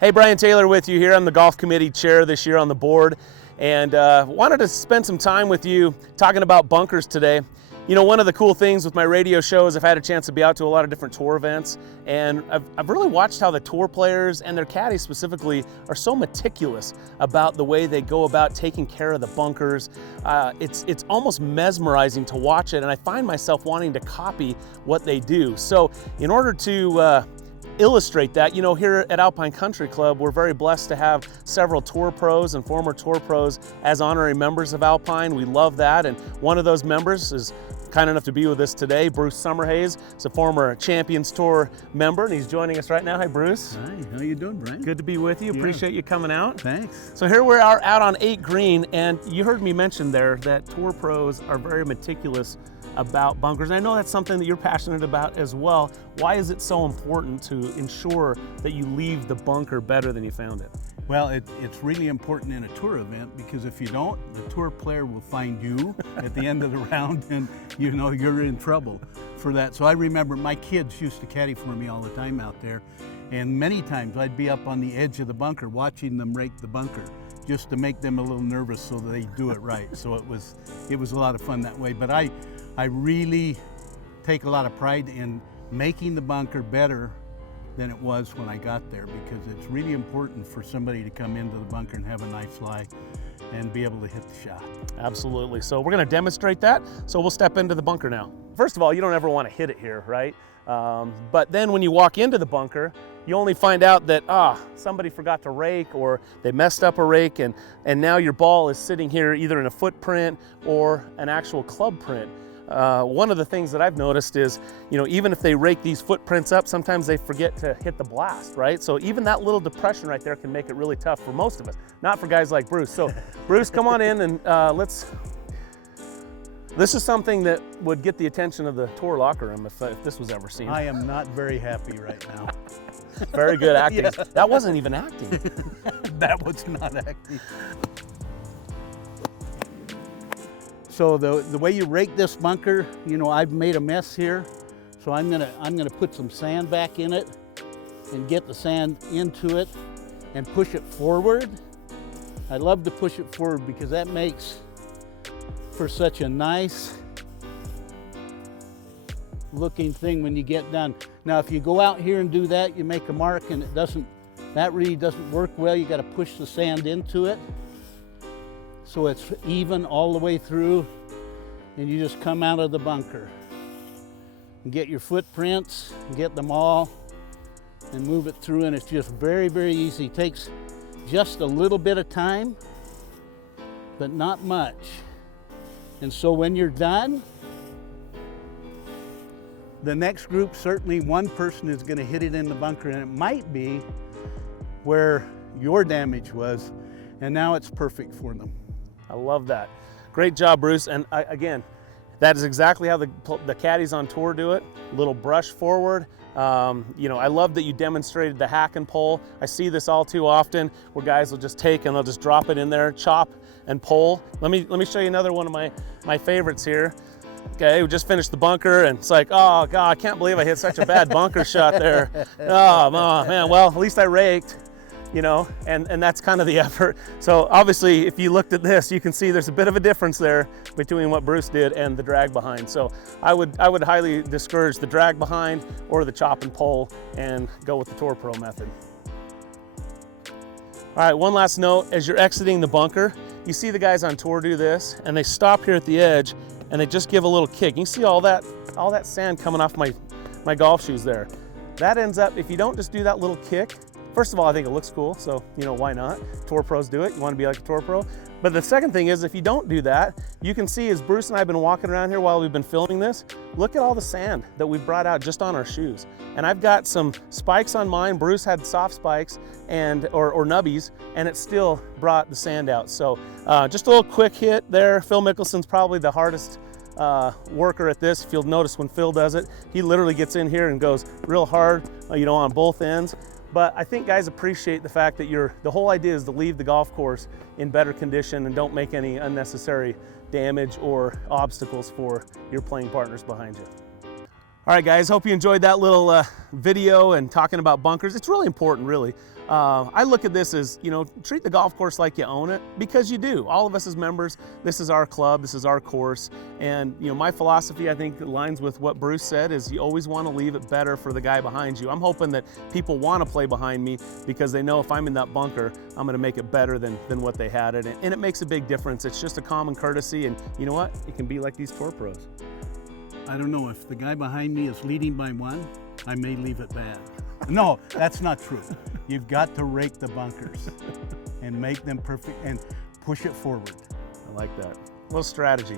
Hey, Brian Taylor with you here. I'm the golf committee chair this year on the board, and wanted to spend some time with you talking about bunkers today. You know, one of the cool things with my radio show is I've had a chance to be out to a lot of different tour events, and I've really watched how the tour players and their caddies specifically are so meticulous about the way they go about taking care of the bunkers. It's almost mesmerizing to watch it, and I find myself wanting to copy what they do. So in order to illustrate that, you know, here at Alpine Country Club, we're very blessed to have several tour pros and former tour pros as honorary members of Alpine. We love that, and one of those members is kind enough to be with us today. Bruce Summerhays is a former Champions Tour member, and he's joining us right now. Hi, Bruce. Hi, how you doing, Brian? Good to be with you. Yeah. Appreciate you coming out. Thanks. So here we are out on 8 green, and you heard me mention there that tour pros are very meticulous about bunkers. And I know that's something that you're passionate about as well. Why is it so important to ensure that you leave the bunker better than you found it? Well, it's really important in a tour event, because if you don't, the tour player will find you at the end of the round, and you know you're in trouble for that. So I remember my kids used to caddy for me all the time out there, and many times I'd be up on the edge of the bunker watching them rake the bunker, just to make them a little nervous so that they do it right. So it was a lot of fun that way. But I really take a lot of pride in making the bunker better than it was when I got there, because it's really important for somebody to come into the bunker and have a nice lie and be able to hit the shot. Absolutely. So we're going to demonstrate that. So we'll step into the bunker now. First of all, you don't ever want to hit it here, right? But then when you walk into the bunker, you only find out that somebody forgot to rake, or they messed up a rake, and now your ball is sitting here either in a footprint or an actual club print. One of the things that I've noticed is, you know, even if they rake these footprints up, sometimes they forget to hit the blast, right? So even that little depression right there can make it really tough for most of us, not for guys like Bruce. So Bruce, come on in, and this is something that would get the attention of the tour locker room if this was ever seen. I am not very happy right now. Very good acting. Yeah. That wasn't even acting. That was not acting. So the way you rake this bunker, you know, I've made a mess here, so I'm gonna put some sand back in it and get the sand into it and push it forward. I love to push it forward because that makes for such a nice looking thing when you get done. Now, if you go out here and do that, you make a mark, and that really doesn't work well. You got to push the sand into it so it's even all the way through, and you just come out of the bunker and get your footprints, get them all, and move it through, and it's just very, very easy. It takes just a little bit of time, but not much. And so when you're done, the next group, certainly one person is going to hit it in the bunker, and it might be where your damage was, and now it's perfect for them. I love that. Great job, Bruce. And again, that is exactly how the caddies on tour do it. A little brush forward. You know, I love that you demonstrated the hack and pull. I see this all too often where guys will just take and they'll just drop it in there, chop and pull. Let me show you another one of my favorites here. Okay, we just finished the bunker, and it's like, oh God, I can't believe I hit such a bad bunker shot there. Oh man, well, at least I raked. You know, and that's kind of the effort. So obviously, if you looked at this, you can see there's a bit of a difference there between what Bruce did and the drag behind. So I would highly discourage the drag behind or the chop and pull, and go with the Tour Pro method. All right, one last note, as you're exiting the bunker, you see the guys on tour do this, and they stop here at the edge, and they just give a little kick. You see all that sand coming off my golf shoes there. That ends up, if you don't just do that little kick, first of all, I think it looks cool, so you know, why not? Tour pros do it. You want to be like a tour pro. But the second thing is, if you don't do that, you can see as Bruce and I have been walking around here while we've been filming this, look at all the sand that we've brought out just on our shoes. And I've got some spikes on mine. Bruce had soft spikes or nubbies, and it still brought the sand out. So just a little quick hit there. Phil Mickelson's probably the hardest worker at this. If you'll notice when Phil does it, he literally gets in here and goes real hard, you know, on both ends. But I think guys appreciate the fact that the whole idea is to leave the golf course in better condition and don't make any unnecessary damage or obstacles for your playing partners behind you. All right, guys, hope you enjoyed that little video and talking about bunkers. It's really important, really. I look at this as, you know, treat the golf course like you own it, because you do. All of us as members, this is our club, this is our course. And, you know, my philosophy, I think, aligns with what Bruce said, is you always want to leave it better for the guy behind you. I'm hoping that people want to play behind me because they know if I'm in that bunker, I'm going to make it better than what they had it. And it makes a big difference. It's just a common courtesy, and you know what? It can be like these tour pros. I don't know, if the guy behind me is leading by one, I may leave it bad. No, that's not true. You've got to rake the bunkers and make them perfect and push it forward. I like that. A little strategy.